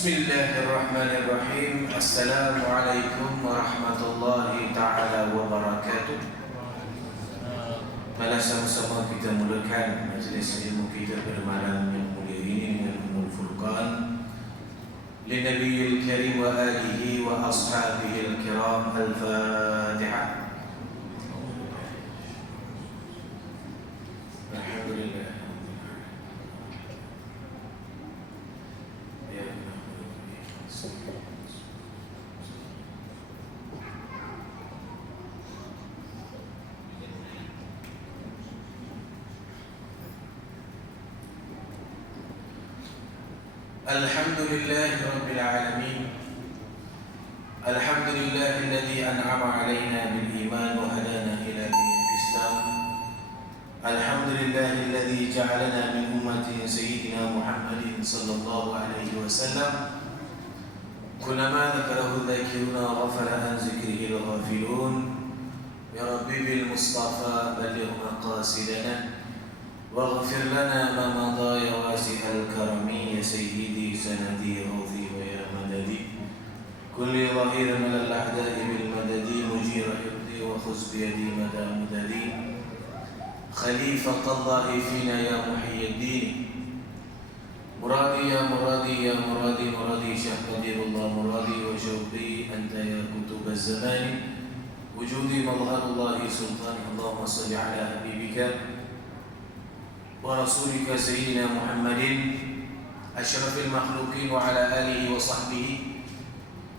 Bismillahirrahmanirrahim. Assalamualaikum warahmatullahi ta'ala wabarakatuh. Mari sama-sama kita mulakan majlis ilmu kita pada malam yang mulia ini dengan Ummul Furqan li Nabiyil Karim wa alihi wa ashabihil kiram. Al-Fatihah. Alhamdulillah. Alhamdulillahi Rabbil Alamin. Alhamdulillahi alladhi an'ama alayna bil iman wa hadana ila dinil Islam. Alhamdulillahi alladhi ja'alana min ummati Sayyidina Muhammadin sallallahu alaihi wasallam. Kullama dzakarahu dzakiruna ghafala an dzikrihi al-ghafilun. Ya Rabbi bil Mustafa balligh maqasidana واغفر لنا ما مضى يا واسع الكرم يا سيدي سندي روضي ويا مددي كل ظهير من الأعداء بالمدد مجير حفظي وخذ بيدي مدى مددي خليفة الله فينا يا محيي الدين مرادي يا مرادي يا مرادي مرادي شيخ قدير الله مرادي وشوقي أنت يا كتب الزمان وجودي مظهر الله سلطانه اللهم صل على حبيبك ورسولك سيدنا محمد أشرف المخلوقين وعلى آله وصحبه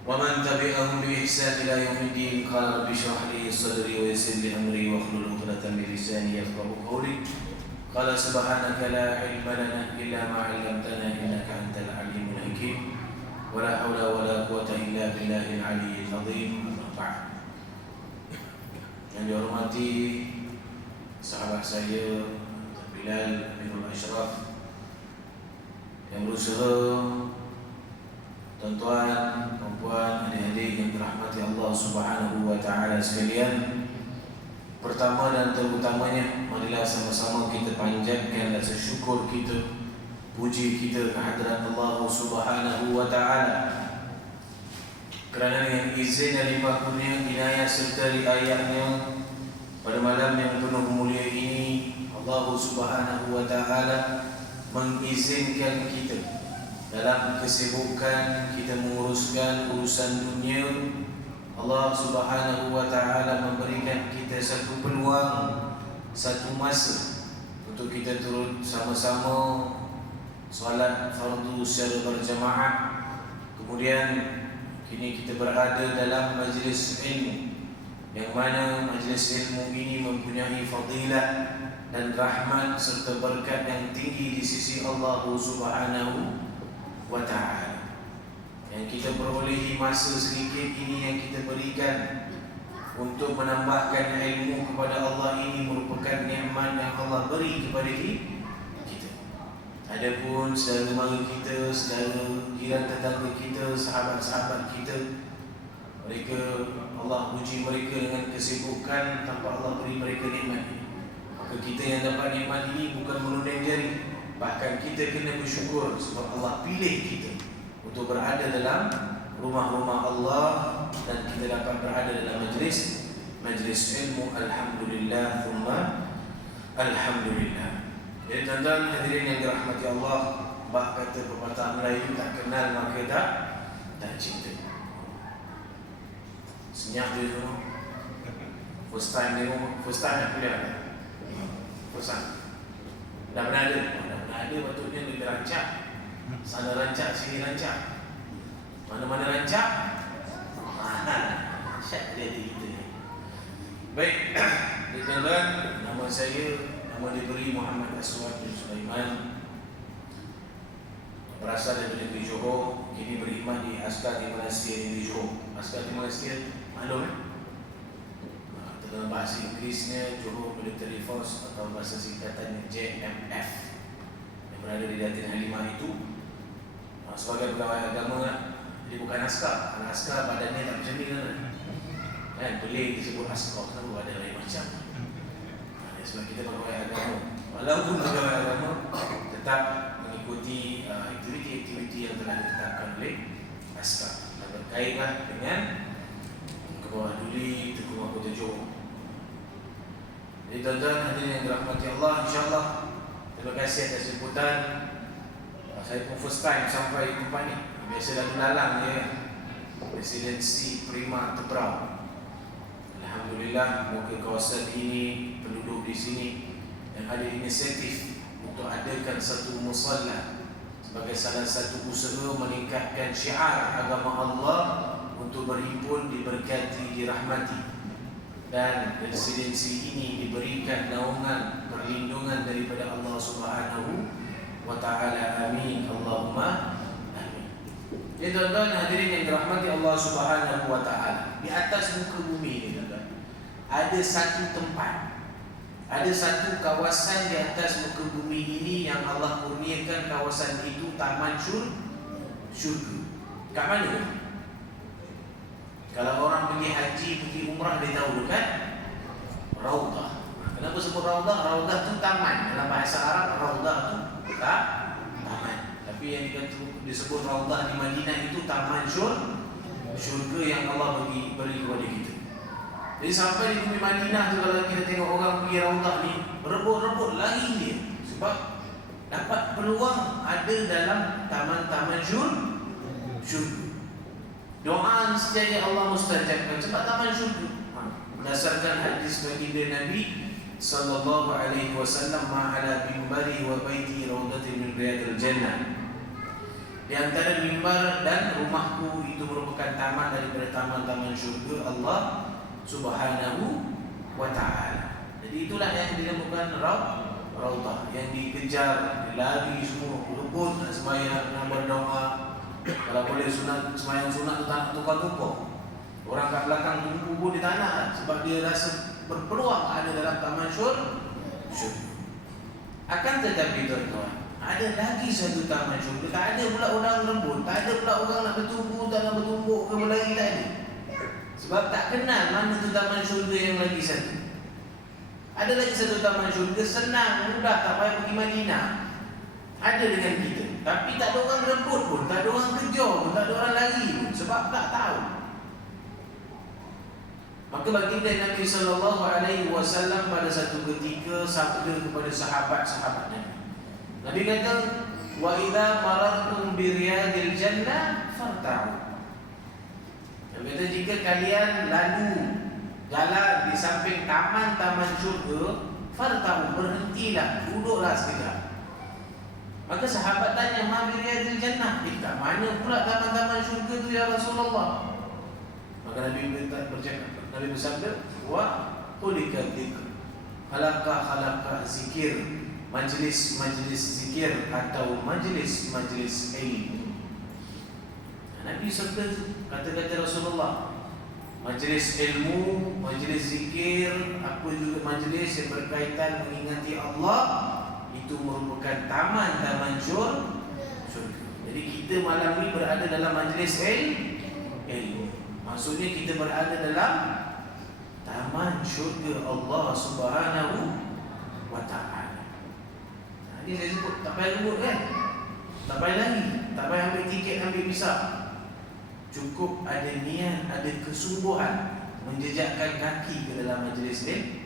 ومن تبعهم بإحسان إلى يوم الدين. قال رب اشرح لي صدري ويسر لي أمري واحلل عقدة من لساني يفقهوا قولي. قال سبحانك لا علم لنا إلا ما علمتنا إنك أنت العليم الحكيم ولا حول ولا قوة إلا بالله العلي العظيم. Yang dihormati sahabat saya Bilal Amirul Ashraf, yang berusaha, tuan-tuan, perempuan, adik-adik yang dirahmati Allah Subhanahu wa Ta'ala sekalian. Pertama dan terutamanya, marilah sama-sama kita panjatkan rasa syukur kita, puji kita kehadirat Allah Subhanahu wa Ta'ala, kerana dengan izin dan limpah kurnia, inayah serta riayahnya pada malam yang penuh mulia ini, Allah Subhanahu wa Ta'ala mengizinkan kita dalam kesibukan kita menguruskan urusan dunia. Allah Subhanahu wa Ta'ala memberikan kita satu peluang, satu masa untuk kita turut sama-sama solat fardu secara berjamaah. Kemudian kini kita berada dalam majlis ilmu, yang mana majlis ilmu ini mempunyai fadilah dan rahmat serta berkat yang tinggi di sisi Allah Subhanahu wa Ta'ala. Yang kita perolehi masa sedikit ini yang kita berikan untuk menambahkan ilmu kepada Allah ini merupakan nikmat yang Allah beri kepada kita. Adapun saudara mara kita, saudara jiran tetangga kita, sahabat-sahabat kita, mereka Allah uji mereka dengan kesibukan tanpa Allah beri mereka nikmat ini. Kita yang dapat nikmat ini bukan menunding jari, bahkan kita kena bersyukur sebab Allah pilih kita untuk berada dalam rumah-rumah Allah dan kita dapat berada dalam majlis ilmu. Alhamdulillah thumma alhamdulillah. Jadi tuan-tuan hadirin yang dirahmati Allah, bak kata pepatah Melayu, tak kenal maka tak cinta. Senyap dia tu, first time nak kuliah. Pesan dah pernah ada patutnya lebih rancak. Sana rancak, sini rancak, mana-mana rancak. Syak dia kita ni. Baik, tuan-tuan, nama diberi Muhammad Aswad bin Sulaiman, berasal dari Johor, kini berkhidmat di Askar di Malaysia di Johor. Askar di Malaysia maklum dalam bahasa Inggerisnya Johor Military Force atau bahasa singkatannya JMF, yang berada di Datin Halimah itu. Sebagai pegawai agama, jadi bukan askar. Karena askar badannya tak macam ni kan, boleh disebut askar, kenapa ada lain macam. Sebab kita pegawai agama, walaupun pegawai agama tetap mengikuti aktiviti-aktiviti yang telah ditetapkan oleh Askar dan berkaitan dengan ke bawah Duli Tengku Mahkota Johor. Jadi tuan-tuan hadirin yang dirahmati Allah, insyaAllah terima kasih atas jemputan. Saya pun first time sampai di tempat ni. Biasa dah lalang je Residensi Prima Tebrau. Alhamdulillah, moga kawasan ini, penduduk di sini yang ada inisiatif untuk adakan satu musalla sebagai salah satu usaha meningkatkan syiar agama Allah untuk berhimpun, diberkati, dirahmati, dan residensi ini diberikan naungan perlindungan daripada Allah Subhanahu wa ta'ala. Amin Allahumma amin. Jadi tuan-tuan hadirin yang dirahmati Allah Subhanahu wa ta'ala, di atas muka bumi ni tuan-tuan, ada satu tempat, ada satu kawasan di atas muka bumi ini yang Allah kurniakan kawasan itu taman syurga. Kat mana? Kalau orang pergi haji, pergi umrah, dia tahu kan? Raudah. Kenapa sebut Raudah? Raudah tu taman. Dalam bahasa Arab, Raudah tu taman. Tapi yang disebut Raudah di Madinah itu taman syurga yang Allah beri kepada kita. Jadi sampai di bumi Madinah tu, kalau kita tengok orang pergi Raudah ni, berebut-rebut lari dia, sebab dapat peluang ada dalam taman-taman syurga. Doa sejaya Allah mustajabkan sebab taman syurga. Berdasarkan hadis baginda Nabi sallallahu alaihi wasallam, ma'ala mimbari wa baiti raudatin min riyadil jannah. Di antara mimbar dan rumahku itu merupakan taman daripada taman-taman syurga Allah Subhanahu wa ta'ala. Jadi itulah yang dinamakan Raudah, yang dikejar, lari semua, berebut nak sembahyang, nak berdoa. Kalau boleh sembahyang sunat tu tak nak tukar-tukar. Orang kat belakang tunggu pun dia tak nak kan? Sebab dia rasa berpeluang ada dalam taman syurga. Akan tetapi tuan-tuan, ada lagi satu taman syurga. Tak ada pula orang rembut, tak ada pula orang nak bertumbuh, tak nak bertumbuk ke berlari, tak ada. Sebab tak kenal mana tu taman syurga yang lagi satu. Ada lagi satu taman syurga, senang, mudah, tak payah pergi Madinah. Ada dengan kita, tapi tak ada orang rebut pun, tak ada orang kejar pun, tak ada orang lari pun, sebab tak tahu. Maka baginda Nabi sallallahu alaihi wasallam pada satu ketika sabda kepada sahabat-sahabat Nabi. Nabi kata, "Wa idza marartum bi riyadil jannah farta'u." Nabi kata, jika kalian lalu jalan di samping taman-taman syurga, farta'u, berhentilah, duduklah sekejap. Maka sahabat tanya, "Ma bi riyadil jannah?" Kat mana pula taman-taman syurga tu ya Rasulullah? Maka Nabi bercakap, Nabi bersabda, "Wa tulika dzikr." Halaqah zikir, majlis-majlis zikir atau majlis-majlis ilmu. Nabi sabda, kata-kata Rasulullah, majlis ilmu, majlis zikir, apa juga majlis yang berkaitan mengingati Allah, itu merupakan taman-taman syurga. Jadi kita malam ini berada dalam majlis ilmu. Maksudnya kita berada dalam taman syurga Allah Subhanahu wa ta'ala. Ini saya sebut, tak payah rebut kan? Tak payah lagi, tak payah ambil tiket, ambil visa. Cukup ada niat, ada kesungguhan menjejakkan kaki ke dalam majlis ilmu.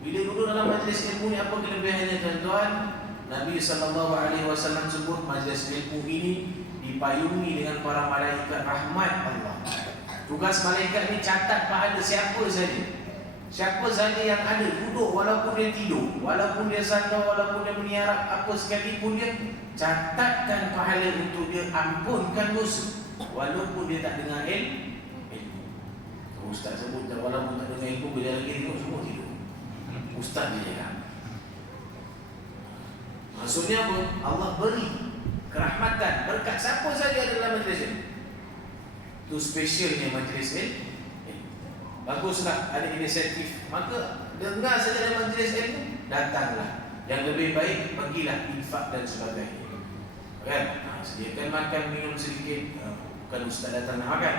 Bila duduk dalam majlis ilmu ni, apa kelebihannya tuan-tuan? Nabi SAW sebut majlis ilmu ini dipayungi dengan para malaikat rahmat Allah. Tugas malaikat ni catat pahala siapa saja. Siapa saja yang ada duduk, walaupun dia tidur, walaupun dia sandar, walaupun dia meniarap, apa sekalipun dia, catatkan pahala untuk dia ampunkan dosa, walaupun dia tak dengar ilmu. Ustaz sebut, walaupun tak dengar ilmu, bila lagi tengok semua tidur. Ustaz dia cakap. Maksudnya apa? Allah beri kerahmatan, berkat siapa saja ada dalam majlis ini. Itu spesialnya majlis ilmu. Baguslah ada inisiatif. Maka dengar saja dalam majlis ilmu, datanglah. Yang lebih baik, bagilah infak dan sebagainya. Kan? Sediakan makan, minum sedikit. Bukan ustaz datang nak makan,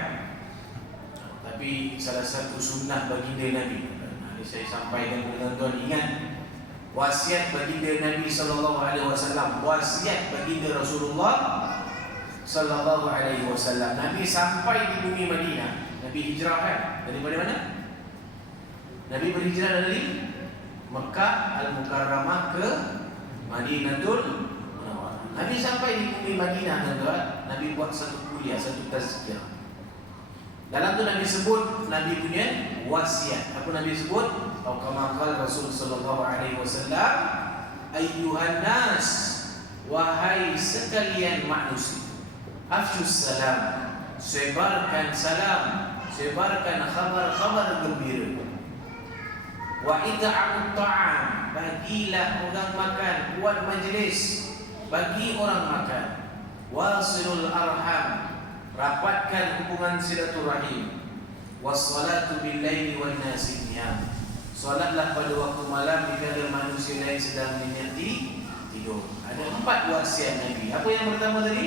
tapi salah satu sunnah baginda Nabi. Ini saya sampaikan kepada tuan-tuan, ingat wasiat baginda Nabi sallallahu alaihi wasallam, wasiat baginda Rasulullah sallallahu alaihi wasallam. Nabi sampai di bumi Madinah, Nabi hijrah kan? Daripada mana? Nabi berhijrah dari Mekah Al-Mukarramah ke Madinatul Munawwarah. Nabi sampai di bumi Madinah, tuan-tuan, Nabi buat satu kuliah, satu tazkirah. Dalam tu Nabi sebut Nabi punya wasiat. Apa Nabi sebut? Kama qala Rasul sallallahu alaihi wasallam, ayyuhan nas, wahai sekalian manusia, afshus salam, sebarkan salam, sebarkan khabar-khabar gembira. Wa it'amut ta'am, bagilah orang makan, buat majlis, bagi orang makan. Wasilul arham, rapatkan hubungan silaturahim. Wassalatu bil-laili wan nasi niyam, solatlah pada waktu malam dikala manusia lain sedang menyati tidur. Ada 4 wasiat Nabi. Apa yang pertama tadi?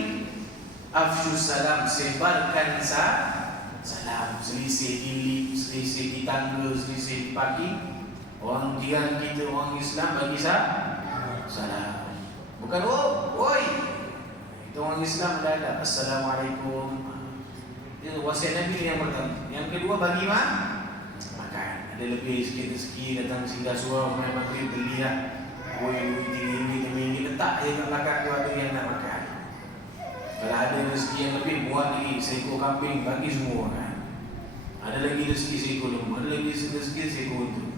Afshus salam, sebarkan salam. Selisih di selisih di tangga, selisih di pagi, orang jiran kita, orang Islam bagi salam. Bukan oi. Itu orang Islam dah ada assalamualaikum. Itu wasiat Nabi yang pertama. Yang kedua, bagi makan. Ada lebih sikit rezeki, datang singgah surau main maghrib, beli lah kuih RM3 letak je kat belakang tu, ada yang nak makan. Kalau ada rezeki yang lebih, buat lagi seekor kambing bagi semua kan. Ada lagi rezeki seekor lembu, ada lagi rezeki seekor unta.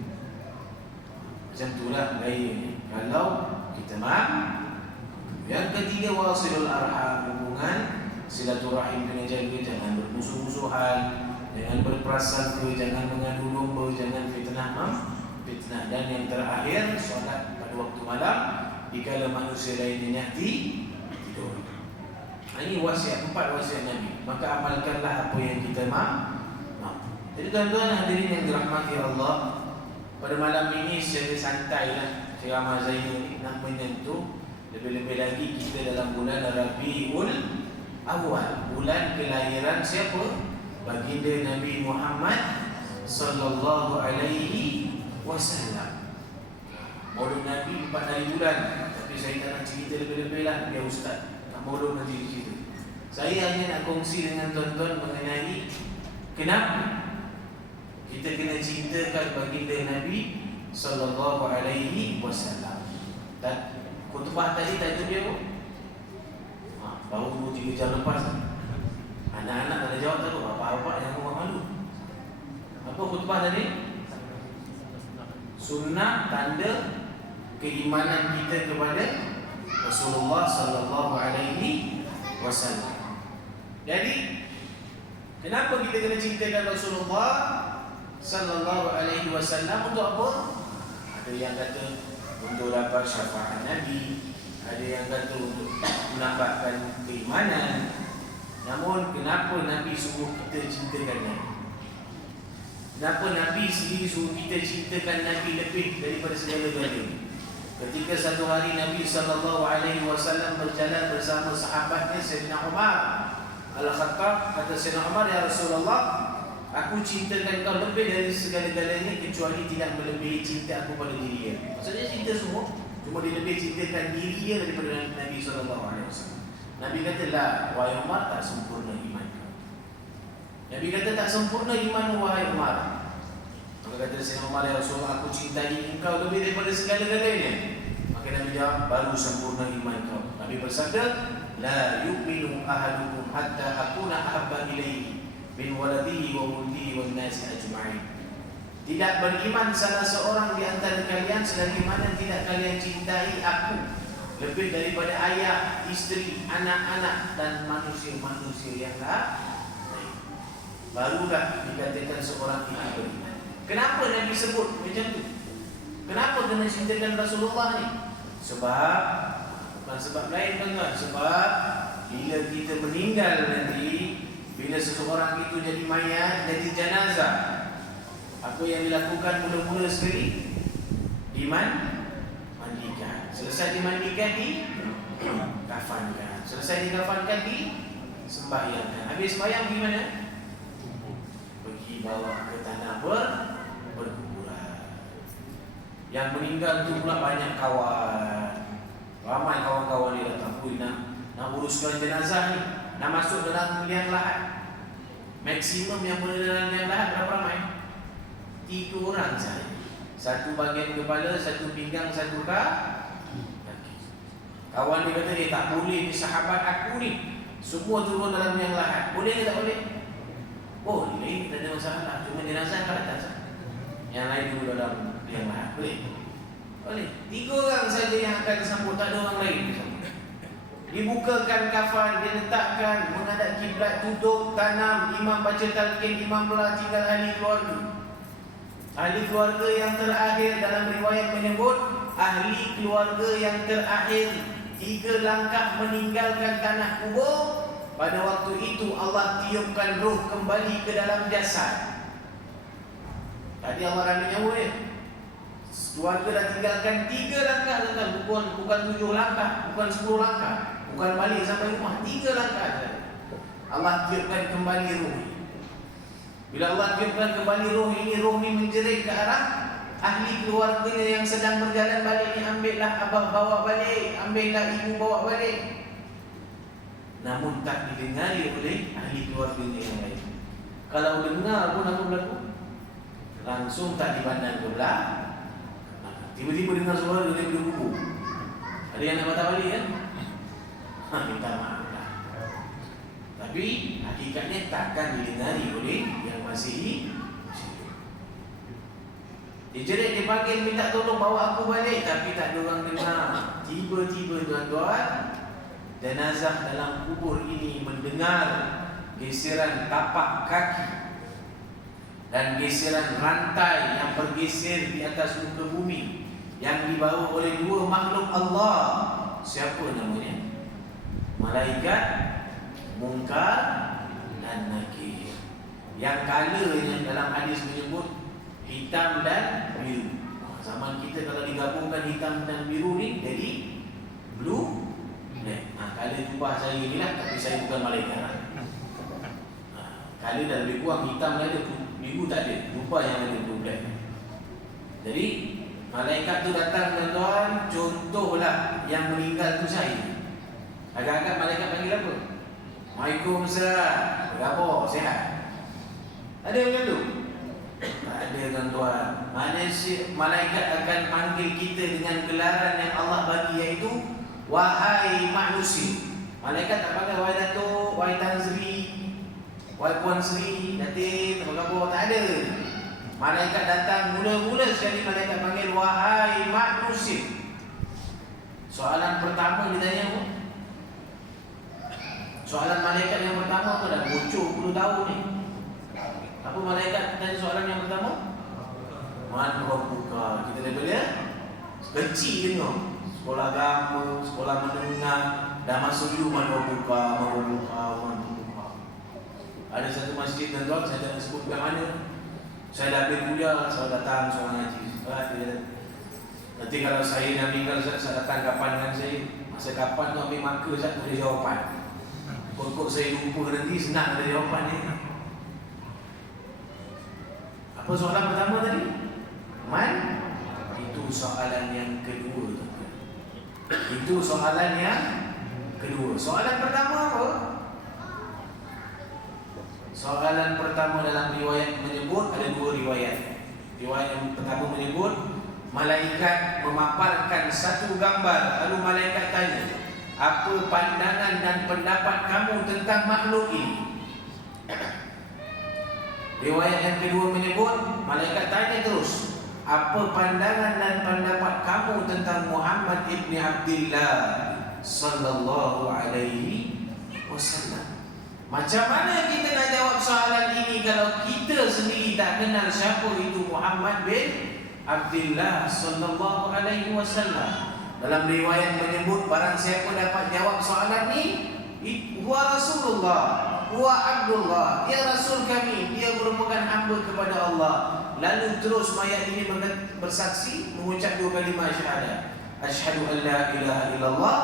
Macam itulah gaya ni kalau kita Yang ketiga, wasilul arham, hubungan silaturahim kena jaga. Jangan bermusuh-musuhan, jangan berprasangka, jangan mengadu domba, jangan fitnah. Dan yang terakhir, solat pada waktu malam dikala manusia lain menyati tidur. Ini wasiat, 4 wasiat Nabi. Maka amalkanlah apa yang kita mampu. Jadi tuan-tuan hadirin yang dirahmati Allah, pada malam ini secara santailah ceramah saya ni nak menyentuh lebih-lebih lagi kita dalam bulan Rabiul Awal, bulan kelahiran siapa? Baginda Nabi Muhammad sallallahu alaihi wasallam. Maulud Nabi 4 hari bulan. Tapi saya tak nak cerita lebih-lebih lah, biar ustaz tak maulud nanti cerita. Saya hanya nak kongsi dengan tuan-tuan mengenai kenapa kita kena cintakan baginda Nabi sallallahu alaihi wasallam. Dan khutbah tadi tajuk dia apa? Baru 2-3 jam lepas. Anak-anak tak ada jawab tak tahu. Bapak-bapak yang orang malu. Apa khutbah tadi? Sunnah tanda keimanan kita kepada Rasulullah sallallahu alaihi wasallam. Jadi kenapa kita kena cintakan Rasulullah sallallahu alaihi wasallam? Untuk apa? Ada yang kata untuk dapat syafaat Nabi, ada yang kata untuk menambahkan keimanan. Namun kenapa Nabi suruh kita cintakan Nabi? Kenapa Nabi sendiri suruh kita cintakan Nabi lebih daripada segala-galanya? Ketika satu hari Nabi SAW berjalan bersama sahabatnya Sayyidina Umar Al-Khattab, kata Sayyidina Umar, ya Rasulullah, aku cintakan kau lebih dari segala-galanya kecuali tidak melebihi cinta aku pada diri dia. Maksudnya cinta semua, cuma dia lebih cintakan diri dia daripada Nabi SAW. Nabi kata, la, wahai Umar, tak sempurna iman kau. Nabi kata, tak sempurna iman wahai Umar. Maka kata Sayyidina Umar, ya Rasulullah, aku cintai engkau lebih daripada segala-galanya. Maka Nabi jawab, baru sempurna iman kau. Nabi bersabda, la yu'minu ahadukum hatta akuna ahabba ilaihi min waladihi wa wuldihi wa nasi ajma'in. Tidak beriman salah seorang di antara kalian selagi mana tidak kalian cintai aku lebih daripada ayah, isteri, anak-anak dan manusia-manusia yang lain. Barulah dikatakan seorang itu beriman. Kenapa Nabi sebut macam tu? Kenapa kena cintakan Rasulullah ni? Sebab bukan sebab lain tuan-tuan. Sebab bila kita meninggal nanti, bila seseorang itu jadi mayat, jadi jenazah, apa yang dilakukan mula-mula sekali? Dimandikan. Selesai dimandikan, dikafankan. Selesai dikafankan, disembahyangkan. Habis sembahyang di mana? Pergi bawa ke tanah berkuburan. Yang meninggal tu pula banyak kawan. Ramai kawan-kawan dia datang. Nak uruskan jenazah ni, nak masuk dalam liang lahat. Maksimum yang boleh dalam liang lahat berapa ramai? 3 orang saja. Satu bahagian kepala, satu pinggang, satu kaki. Kawan dia kata, tak boleh ni sahabat aku ni semua turun dalam liang lahat. Boleh ke tak boleh? Boleh, tak ada masalah. Cuma jenazah kat atas, yang lain dulu dalam liang lahat. Boleh? Boleh. 3 orang saja yang akan disambut, tak ada orang lain disambut. Dibukakan kafan, diletakkan menghadap kiblat, tutup, tanam, imam baca talqin, imam belah, tinggal ahli keluarga. Ahli keluarga yang terakhir dalam riwayat menyebut ahli keluarga yang terakhir 3 langkah meninggalkan tanah kubur. Pada waktu itu Allah tiupkan roh kembali ke dalam jasad. Tadi Allah ambil nyawa dia. Keluarga dah tinggalkan 3 langkah, bukan 7 langkah, bukan 10 langkah, bukan balik sampai rumah, 3 langkah saja. Allah tiupkan kembali roh. Bila Allah tiupkan kembali roh ini menjerit ke arah ahli keluarganya yang sedang berjalan balik ni. Ambillah abah bawa balik, ambillah ibu bawa balik. Namun tak didengari oleh ahli keluarganya yang lain. Kalau dengar pun apa berlaku? Langsung tak dipandang ke belah. Tiba-tiba dengar suara dia kubur. Ada yang nak patah balik kan? Minta maaf lah. Tapi hakikatnya takkan didengari oleh yang masih hidup. Dijerit, dipanggil, minta tolong bawa aku balik, tapi tak ada orang dengar. Tiba-tiba tuan-tuan, jenazah dalam kubur ini mendengar geseran tapak kaki dan geseran rantai yang bergeser di atas muka bumi, yang dibawa oleh 2 makhluk Allah. Siapa namanya? Malaikat Munkar dan Nakir. Yang colornya dalam hadis menyebut hitam dan biru. Zaman kita kalau digabungkan hitam dan biru ni jadi blue black. Color jubah saya ni lah, tapi saya bukan malaikat. Color dah lebih kurang, hitam dah ada, biru tak ada, rupa yang ada blue black. Jadi malaikat tu datang tuan-tuan, contohlah yang meninggal tu saya. Agak-agak malaikat panggil apa? Waalaikumsalam. Berapa? Sihat? Ada macam tu? Tak ada tuan-tuan. Malaikat akan panggil kita dengan gelaran yang Allah bagi, iaitu wahai manusia. Malaikat tak panggil wahai Datuk, wahai Tan Sri, wahai Puan Sri, Datin, apa-apa, tak ada. Malaikat datang mula-mula sekali, malaikat panggil wahai manusia. Soalan pertama ditanya apa? Soalan malaikat yang pertama apa? Dah bocor 10 tahun ni. Apa malaikat tanya soalan yang pertama? Man rabbuka. Kita daripada kecil dengar sekolah agama, sekolah menengah, dah masuk dulu man rabbuka, man rabbuka, man rabbuka. Ada satu masjid tuan-tuan, saya tak sebut kat mana. Saya dah habis kuliah, saya datang seorang haji. Nanti kalau saya dah meninggal, saya datang kapan dengan saya. Masa kapan tu ambil marker, saya boleh jawapan. Kok saya lupa nanti, senang ada jawapan ni. Apa soalan pertama tadi? Man? Itu soalan yang kedua. Itu soalan yang kedua. Soalan pertama apa? Soalan pertama dalam riwayat menyebut, ada 2 riwayat. Riwayat yang pertama menyebut malaikat memaparkan satu gambar. Lalu malaikat tanya, apa pandangan dan pendapat kamu tentang makhluk ini? Riwayat yang kedua menyebut malaikat tanya terus, apa pandangan dan pendapat kamu tentang Muhammad ibni Abdullah sallallahu alaihi wasallam? Macam mana kita nak jawab soalan ini kalau kita sendiri tak kenal siapa itu Muhammad bin Abdullah sallallahu alaihi wasallam? Dalam riwayat menyebut barang siapa dapat jawab soalan ini, huwa Rasulullah, huwa Abdullah, dia Rasul kami, dia merupakan hamba kepada Allah. Lalu terus mayat ini bersaksi mengucap 2 kalimah syahadat, asyhadu an la ilaha illallah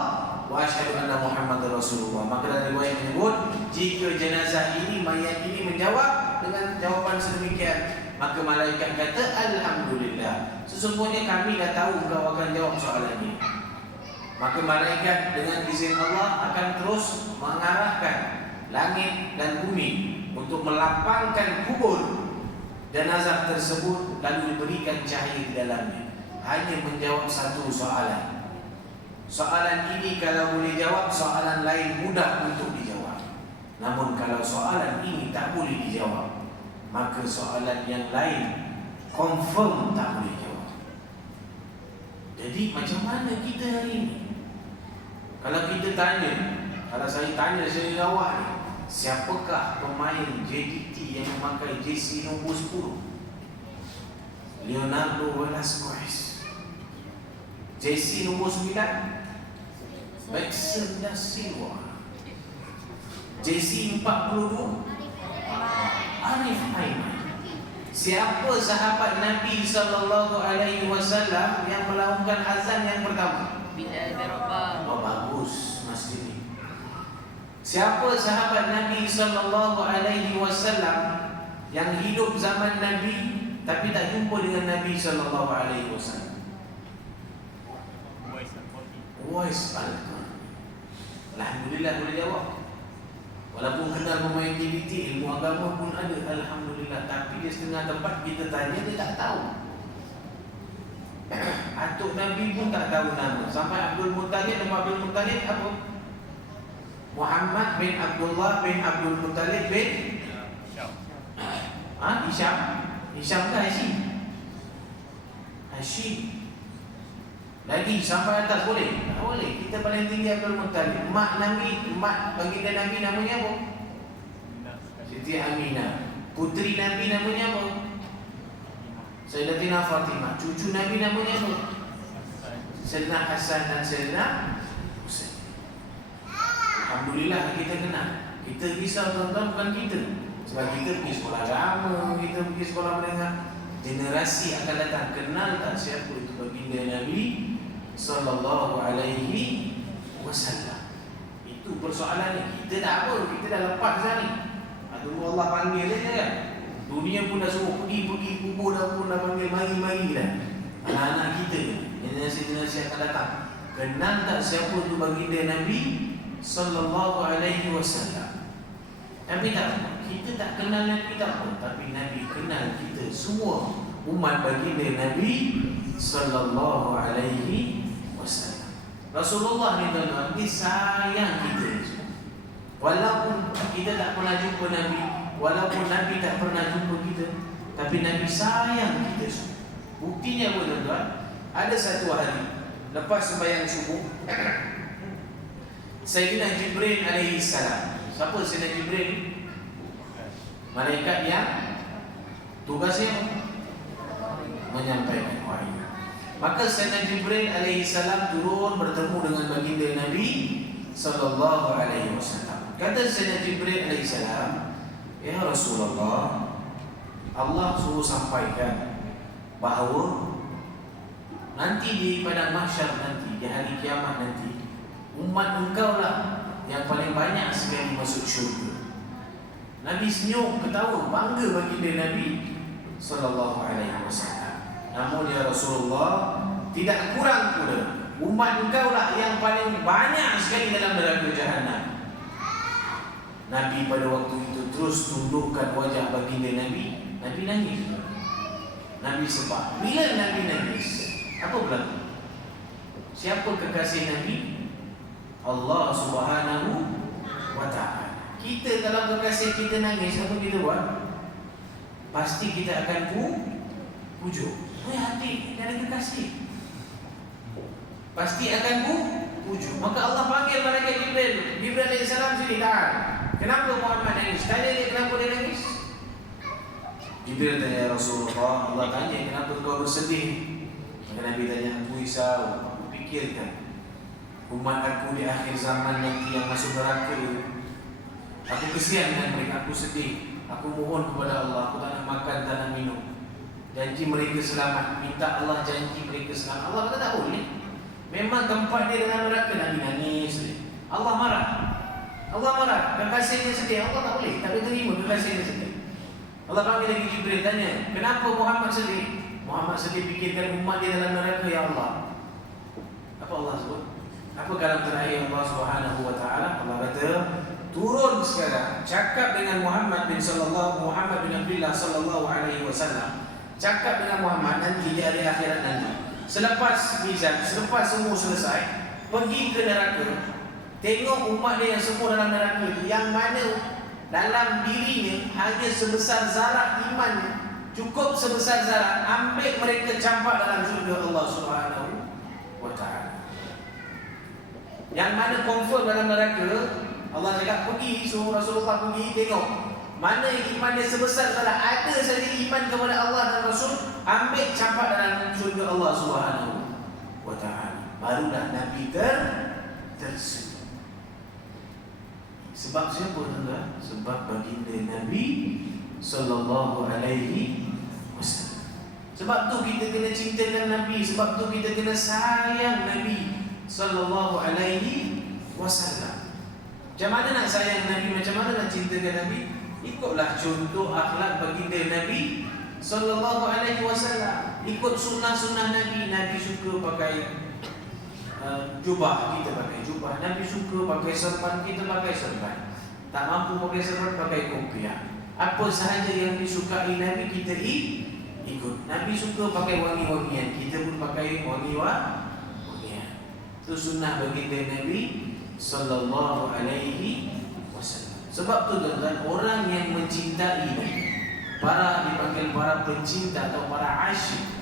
wa asyhadu anna Muhammadar Rasulullah. Maka dalam riwayat menyebut, jika jenazah ini, mayat ini menjawab dengan jawapan sedemikian, maka malaikat kata alhamdulillah, sesungguhnya kami dah tahu engkau akan jawab soalan ini. Maka malaikat dengan izin Allah akan terus mengarahkan langit dan bumi untuk melapangkan kubur jenazah tersebut, lalu diberikan cahaya di dalamnya. Hanya menjawab satu soalan. Soalan ini kalau boleh jawab, soalan lain mudah untuk dijawab. Namun kalau soalan ini tak boleh dijawab, maka soalan yang lain confirm tak boleh jawab. Jadi macam mana kita hari ini? Kalau kita tanya, kalau saya tanya dari awak ni, siapakah pemain JDT yang memakai jersey nombor 10? Leonardo Velasquez. Jersey nombor 9, Maxson da Silva. Jersey 42, Arif Aiman. Siapa sahabat Nabi SAW yang melakukan azan yang pertama? Bilal bin Rabah. Oh, bagus Mas Dini. Siapa sahabat Nabi SAW yang hidup zaman Nabi tapi tak jumpa dengan Nabi SAW? Uwais Al-Qarni. Alhamdulillah boleh jawab. Walaupun kenal pemain JDT, ilmu agama pun ada, alhamdulillah. Tapi dia setengah tempat kita tanya, dia tak tahu. Atuk Nabi pun tak tahu nama. Sampai Abdul Muttalib, nama Abdul Muttalib apa? Muhammad bin Abdullah bin Abdul Muttalib bin Hisham. Hisham ke Hashim? Hashim. Lagi sampai atas boleh? Tak boleh. Kita paling tinggi Abdul Muttalib. Mak Nabi, mak baginda Nabi namanya apa? Siti Aminah. Putri Nabi namanya apa? Sayyidatina Fatimah. Cucu Nabi namanya apa? Sayyidina Hasan dan Sayyidina Husain. Alhamdulillah kita kenal. Kita risau tuan-tuan bukan kita. Sebab kita pergi sekolah agama, kita pergi sekolah menengah. Generasi akan datang kenal tak siapa itu baginda Nabi sallallahu alaihi wasallam. Itu persoalannya. Kita tak apa, kita dah lepas dah ni. Tunggu Allah panggil saja kan. Dunia pun dah suruh pergi kubur dah pun dah panggil mari dah. Anak-anak kita ni, generasi akan datang. Kenal tak siapa itu baginda Nabi sallallahu alaihi wasallam? Nabi tak apa. Kita tak kenal Nabi tak apa, tapi Nabi kenal kita semua umat baginda Nabi sallallahu alaihi wasallam. Rasulullah ni tuan-tuan, dia sayang kita. Walaupun kita tak pernah jumpa Nabi, walaupun Nabi tak pernah jumpa kita, tapi Nabi sayang kita semua. Buktinya apa tuan-tuan? Ada satu hari lepas sembahyang subuh, Sayyidina Jibril alaihi salam. Siapa Sayyidina Jibril? Malaikat yang tugasnya menyampaikan wahyu. Maka Sayyidina Jibril alaihi salam turun bertemu dengan baginda Nabi sallallahu alaihi wasallam. Kata Sayyidina Jibril alaihi salam, "Ya Rasulullah, Allah suruh sampaikan bahawa nanti di padang mahsyar nanti, di hari kiamat nanti, umat engkau lah yang paling banyak sekali masuk syurga." Nabi senyum, ketawa, bangga baginda Nabi sallallahu alaihi wasallam. Namun ya Rasulullah, tidak kurang pula umat engkau lah yang paling banyak sekali dalam neraka jahanam. Nabi pada waktu itu terus tundukkan wajah baginda Nabi. Nabi nangis. Nabi sebab. Bila Nabi nangis, apa berlaku? Siapa kekasih Nabi? Allah Subhanahu wa ta'ala. Kita kalau kekasih kita nangis, apa kita buat? Pasti kita akan pujuk. Hati dari kekasih pasti akan pujuk. Maka Allah panggil malaikat Jibril. Jibril alaihi salam sini, dah. Kenapa Muhammad nangis? Tanya dia kenapa dia nangis. Jibril tanya, "Ya Rasulullah, Allah tanya kenapa kau bersedih?" Maka Nabi tanya, "Aku risau, aku fikirkan umat aku di akhir zaman nanti yang masuk neraka. Aku kesian dengan mereka, aku sedih. Aku mohon kepada Allah, aku tak nak makan, tak nak minum. Janji mereka selamat, minta Allah janji mereka selamat." Allah kata tak boleh. Memang tempat dia dengan neraka. Nabi nangis. Allah marah. Allah marah. Kekasihnya sedih. Allah tak boleh. Tak boleh terima kekasihnya sedih. Allah panggil lagi Jibril, tanya, "Kenapa Muhammad sedih?" Muhammad sedih fikirkan umat dia dalam neraka, ya Allah. Apa Allah sebut? Apa kalam terakhir Allah Subhanahu wa taala? Allah kata, turun sekarang, cakap dengan Muhammad bin Abdullah sallallahu alaihi wasallam. Cakap dengan Muhammad nanti di hari akhirat nanti. Selepas mizan, selepas semua selesai, pergi ke neraka. Tengok umat dia yang semua dalam neraka itu, yang mana dalam dirinya hanya sebesar zarah imannya, cukup sebesar zarah, ambil mereka campak dalam syurga Allah Subhanahu wa taala. Yang mana confirm dalam neraka, Allah cakap pergi, suruh Rasulullah pergi tengok mana iman dia sebesar zarah, ada saja iman kepada Allah dan Rasul, ambil campak dalam syurga Allah Subhanahu wa taala. Barulah Nabi tersenyum. Sebab siapa tuan-tuan? Sebab baginda Nabi sallallahu alaihi wasallam. Sebab tu kita kena cintakan Nabi, sebab tu kita kena sayang Nabi sallallahu alaihi wasallam. Macam mana nak sayang Nabi, macam mana nak cintakan Nabi? Ikutlah contoh akhlak baginda Nabi sallallahu alaihi wasallam. Ikut sunnah-sunnah Nabi. Nabi suka pakai jubah, kita pakai jubah. Nabi suka pakai serban, kita pakai serban. Tak mampu pakai serban, pakai kopiah. Apa sahaja yang disukai Nabi, kita ikut. Nabi suka pakai wangi-wangian, kita pun pakai wangi-wangian. Itu sunnah baginda Nabi sallallahu alaihi wasallam. Sebab tu tuan-tuan, orang yang mencintai Nabi, dipanggil para pencinta atau para asyik.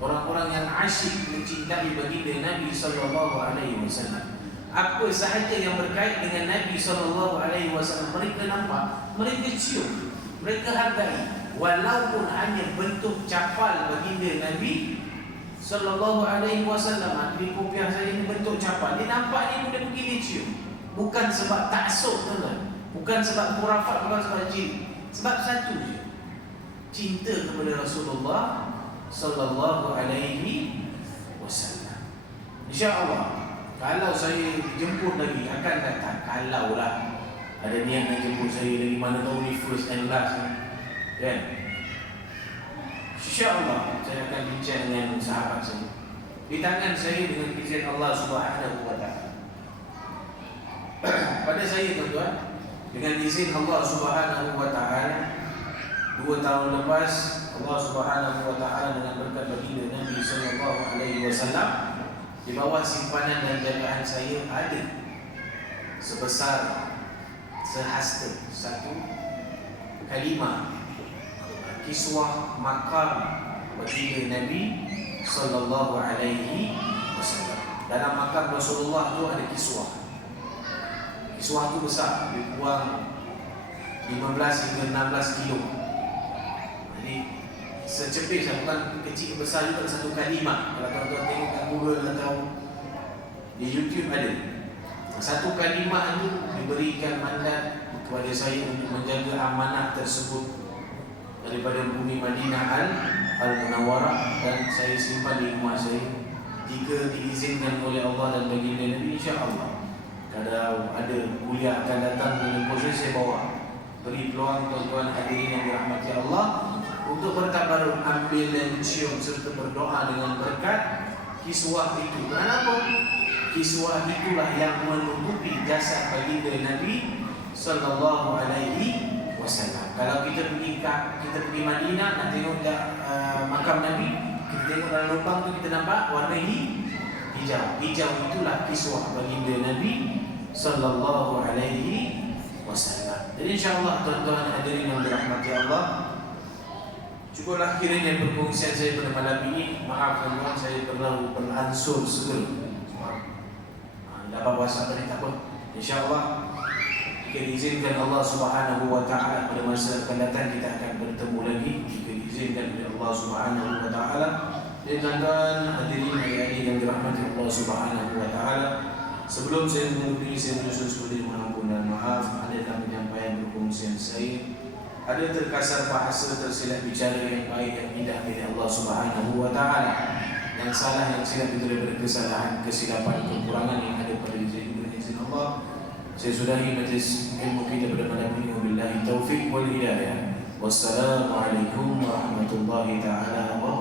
Orang-orang yang asyik mencintai baginda Nabi sallallahu alaihi wasallam. Apa sahaja yang berkait dengan Nabi sallallahu alaihi wasallam, mereka nampak, mereka cium, mereka hargai, walaupun hanya bentuk capal baginda Nabi sallallahu alaihi wasallam. Di kopiah saya ini bentuk capal, dia nampak ni boleh pergi dia cium. Bukan sebab taksub tuan-tuan, bukan sebab khurafat, bukan sebab jin. Sebab satu je, cinta kepada Rasulullah sallallahu alaihi wasallam. Insya-Allah kalau saya jemput lagi akan datang, kalaulah ada niat nak jemput saya lagi, mana tahu ni first and last kan. Insya-Allah saya akan bincang dengan sahabat saya. Di tangan saya dengan izin Allah Subhanahu wa taala. Pada saya tuan-tuan, dengan izin Allah Subhanahu wa taala, 2 tahun lepas Allah Subhanahu wa taala dengan berkat baginda Nabi sallallahu alaihi wasallam, di bawah simpanan dan jagaan saya ada sebesar sehasta satu kalimah kiswah makam baginda Nabi sallallahu alaihi wasallam. Dalam makam Rasulullah tu ada kiswah. Kiswah tu besar, dia buang 15 hingga 16 kilo. Jadi secepis, bukan kecil besar juga, satu kalimah. Kalau tuan-tuan tengok kat Google atau di YouTube ada. Satu kalimah itu diberikan mandat kepada saya untuk menjaga amanah tersebut daripada bumi Madinah Al-Munawwarah, dan saya simpan di rumah saya. Jika diizinkan oleh Allah dan baginda Nabi, insya-Allah kalau ada kuliah akan datang dengan proses, saya bawa. Beri peluang tuan-tuan hadirin yang dirahmati Allah untuk bertabaruk, ambil dan cium serta berdoa dengan berkat kiswah itu. Kenapa? Kiswah itulah yang menutupi jasad baginda Nabi sallallahu alaihi wasallam. Kalau kita pergi Madinah nak tengok makam Nabi, kita tengok dalam lubang tu kita nampak warna hijau. Hijau itulah kiswah baginda Nabi sallallahu alaihi wasallam. Jadi insya-Allah tuan-tuan hadirin yang dirahmati Allah, cukuplah kiranya perkongsian saya pada malam ini. Maaf tuan-tuan, saya perlu beransur segera. Dapat puasa tadi tak apa. InsyaAllah jika diizinkan Allah Subhanahu wa taala pada masa akan datang kita akan bertemu lagi jika diizinkan oleh Allah Subhanahu wa taala. Dan tuan-tuan hadirin adik-adik yang dirahmati Allah Subhanahu wa taala, sebelum saya mengundi, saya menyusun seperti mohon dan maaf ada dalam penyampaian perkongsian saya ada terkasar bahasa, tersilap bicara yang baik yang indah dari Allah Subhanahu wa taala, yang salah yang silap itu daripada kesalahan, kesilapan, kekurangan yang ada pada diri Allah. Saya sudahi majlis ilmu kita pada malam ini. Wabillahi taufiq wal hidayah. Wassalamualaikum warahmatullahi taala wabarakatuh.